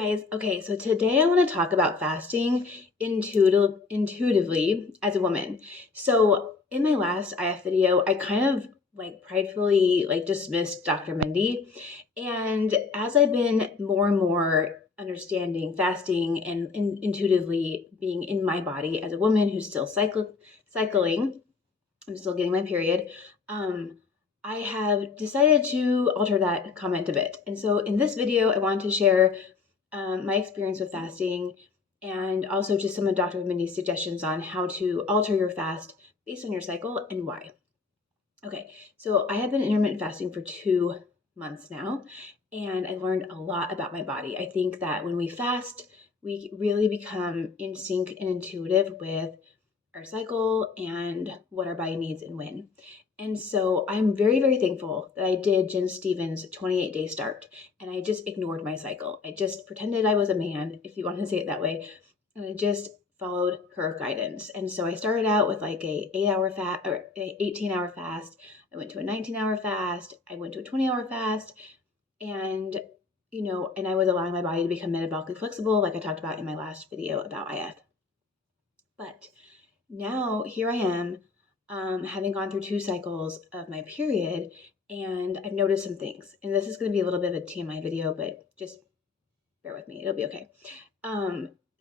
guys. Okay, so today I want to talk about fasting intuitively as a woman. So in my last IF video, I kind of pridefully dismissed Dr. Mindy. And as I've been more and more understanding fasting and intuitively being in my body as a woman who's still cycling, I'm still getting my period. Um, I have decided to alter that comment a bit. And so in this video, I want to share my experience with fasting and also just some of Dr. Mindy's suggestions on how to alter your fast based on your cycle and why. Okay, so I have been intermittent fasting for 2 months now, and I learned a lot about my body. I think that when we fast, we really become in sync and intuitive with our cycle and what our body needs and when. And so I'm very, very thankful that I did Jen Stevens' 28-day start and I just ignored my cycle. I just pretended I was a man, if you want to say it that way, and I just followed her guidance. And so I started out with like a 8-hour fast or a 18-hour fast. I went to a 19-hour fast. I went to a 20-hour fast, and and I was allowing my body to become metabolically flexible, like I talked about in my last video about IF. But now here I am, having gone through 2 cycles of my period, and I've noticed some things. And this is going to be a little bit of a TMI video, but just bear with me. It'll be okay.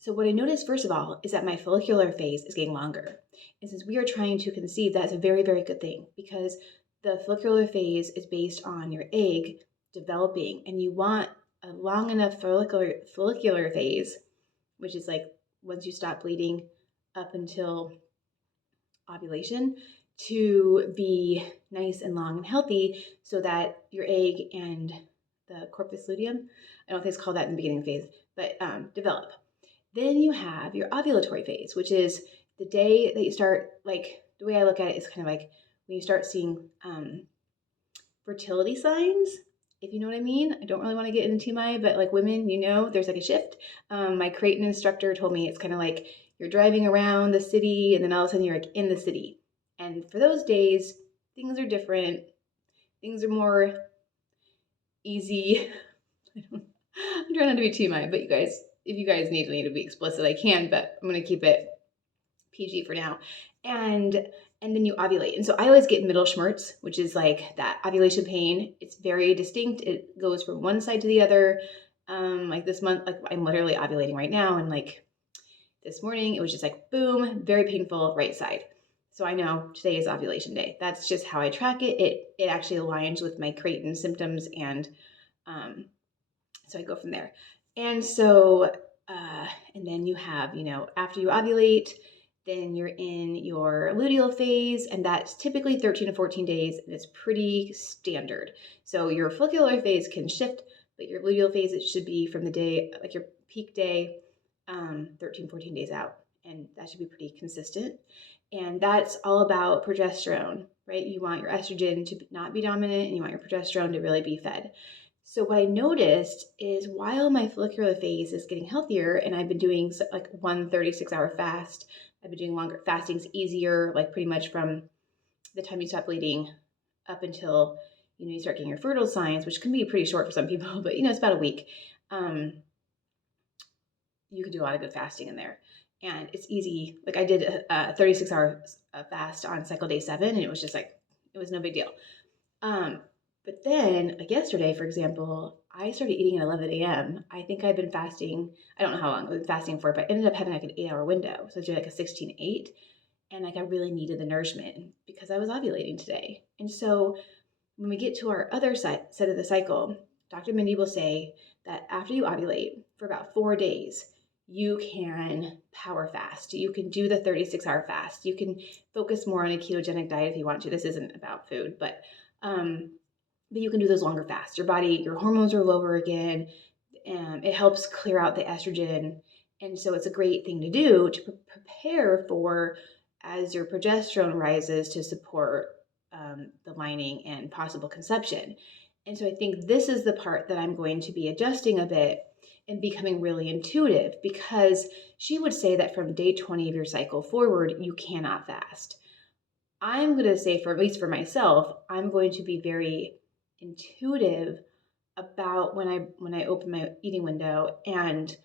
So what I noticed, first of all, is that my follicular phase is getting longer. And since we are trying to conceive, that's a very, very good thing because the follicular phase is based on your egg developing, and you want a long enough follicular phase, which is like once you stop bleeding up until ovulation, to be nice and long and healthy so that your egg and the corpus luteum, I don't think it's called that in the beginning phase, but develop. Then you have your ovulatory phase, which is the day that you start, like the way I look at it is kind of like when you start seeing fertility signs, if you know what I mean. I don't really want to get into TMI, but like women, there's like a shift. My Creighton instructor told me it's kind of like you're driving around the city and then all of a sudden you're like in the city. And for those days, things are different. Things are more easy. I'm trying not to be TMI, but if you guys need me to be explicit, I can, but I'm going to keep it PG for now. And then you ovulate. And so I always get middle schmerz, which is like that ovulation pain. It's very distinct. It goes from one side to the other. Like this month, like I'm literally ovulating right now. And like this morning, it was just like, boom, very painful right side. So I know today is ovulation day. That's just how I track it. It actually aligns with my Creighton symptoms. And so I go from there. And so, and then you have, after you ovulate, then you're in your luteal phase, and that's typically 13 to 14 days, and it's pretty standard. So your follicular phase can shift, but your luteal phase, it should be from the day, like your peak day, 13, 14 days out, and that should be pretty consistent. And that's all about progesterone, right? You want your estrogen to not be dominant, and you want your progesterone to really be fed. So what I noticed is while my follicular phase is getting healthier, and I've been doing like one 36-hour fast, I've been doing longer. Fasting's easier, like pretty much from the time you stop bleeding up until you start getting your fertile signs, which can be pretty short for some people, but it's about a week. You can do a lot of good fasting in there, and it's easy. Like I did a 36-hour fast on cycle day 7, and it was just like it was no big deal. But then, like yesterday, for example, I started eating at 11 a.m. I think I've been fasting, I don't know how long I've been fasting for, but I ended up having like an 8-hour window. So I did like a 16-8. And like I really needed the nourishment because I was ovulating today. And so when we get to our other side of the cycle, Dr. Mindy will say that after you ovulate for about 4 days, you can power fast. You can do the 36-hour fast. You can focus more on a ketogenic diet if you want to. This isn't about food, but you can do those longer fasts. Your hormones are lower again, and it helps clear out the estrogen. And so it's a great thing to do to prepare for as your progesterone rises to support the lining and possible conception. And so I think this is the part that I'm going to be adjusting a bit and becoming really intuitive, because she would say that from day 20 of your cycle forward, you cannot fast. I'm going to say, for at least for myself, I'm going to be very intuitive about when I open my eating window, and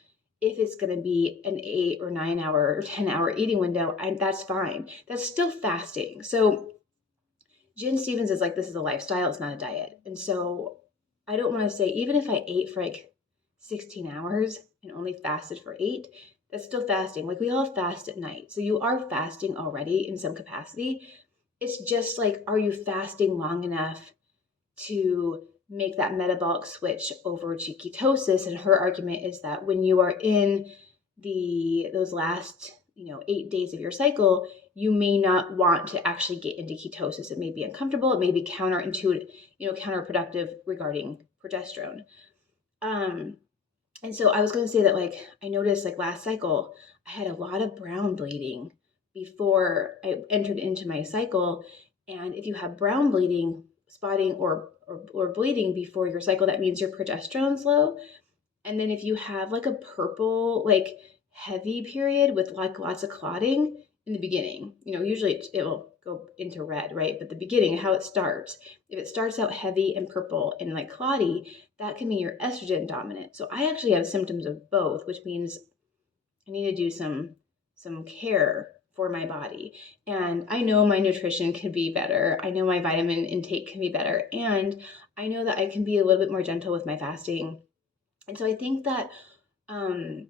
if it's going to be an 8 or 9 hour or 10-hour eating window, that's fine. That's still fasting. So Jen Stevens is like, this is a lifestyle, it's not a diet. And so I don't want to say, even if I ate for like 16 hours and only fasted for 8, that's still fasting. Like, we all fast at night. So you are fasting already in some capacity. It's just like, are you fasting long enough to make that metabolic switch over to ketosis? And her argument is that when you are in those last 8 days of your cycle, you may not want to actually get into ketosis. It may be uncomfortable. It may be counterintuitive, counterproductive regarding progesterone. And so I was going to say that, like, I noticed, like, last cycle, I had a lot of brown bleeding before I entered into my cycle. And if you have brown bleeding, spotting, or bleeding before your cycle, that means your progesterone's low. And then if you have like a purple, like heavy period with like lots of clotting in the beginning, usually it will go into red, right? But the beginning, how it starts, if it starts out heavy and purple and like clotty, that can mean you're estrogen dominant. So I actually have symptoms of both, which means I need to do some care for my body. And I know my nutrition could be better. I know my vitamin intake can be better. And I know that I can be a little bit more gentle with my fasting. And so I think that um,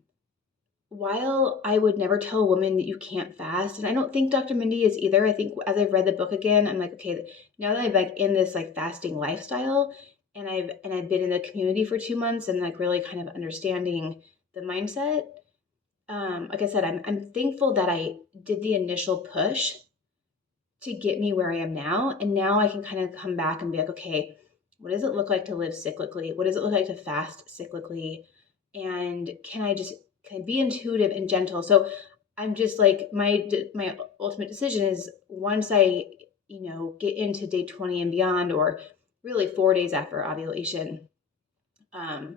while I would never tell a woman that you can't fast, and I don't think Dr. Mindy is either. I think as I've read the book again, I'm like, okay, now that I'm like in this like fasting lifestyle, and I've been in the community for 2 months and like really kind of understanding the mindset. Like I said, I'm thankful that I did the initial push to get me where I am now, and now I can kind of come back and be like, okay, what does it look like to live cyclically? What does it look like to fast cyclically? And can I be intuitive and gentle? So I'm just like, my ultimate decision is, once I get into day 20 and beyond, or really 4 days after ovulation, um,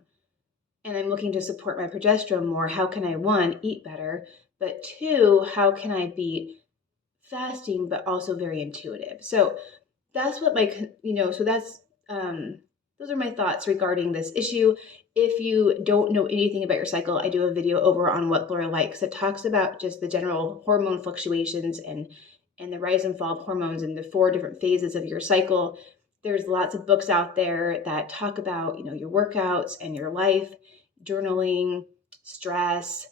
and I'm looking to support my progesterone more, how can I, one, eat better, but two, how can I be fasting but also very intuitive? So that's what so that's those are my thoughts regarding this issue. If you don't know anything about your cycle, I do a video over on What Laura Likes that talks about just the general hormone fluctuations and the rise and fall of hormones and the 4 different phases of your cycle. There's lots of books out there that talk about your workouts and your life, journaling, stress,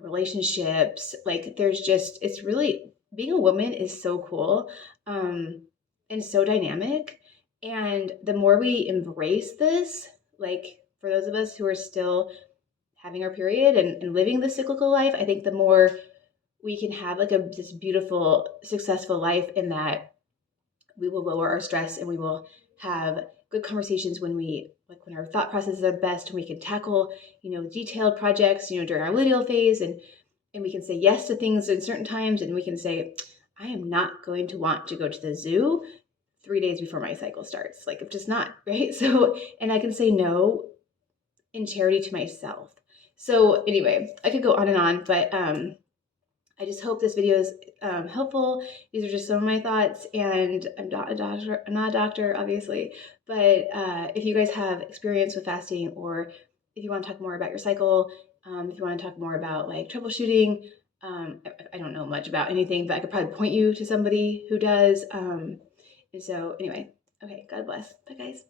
relationships. Like, it's really, being a woman is so cool. And so dynamic. And the more we embrace this, like for those of us who are still having our period and living the cyclical life, I think the more we can have like this beautiful, successful life, in that we will lower our stress and we will have good conversations when our thought processes are best, and we can tackle, detailed projects, during our luteal phase, and we can say yes to things at certain times, and we can say, I am not going to want to go to the zoo 3 days before my cycle starts. Like, I'm just not, right? So, and I can say no in charity to myself. So anyway, I could go on and on, but I just hope this video is helpful. These are just some of my thoughts, and I'm not a doctor, obviously, but if you guys have experience with fasting, or if you want to talk more about your cycle, if you want to talk more about like troubleshooting, I don't know much about anything, but I could probably point you to somebody who does. And so anyway, okay, God bless. Bye, guys.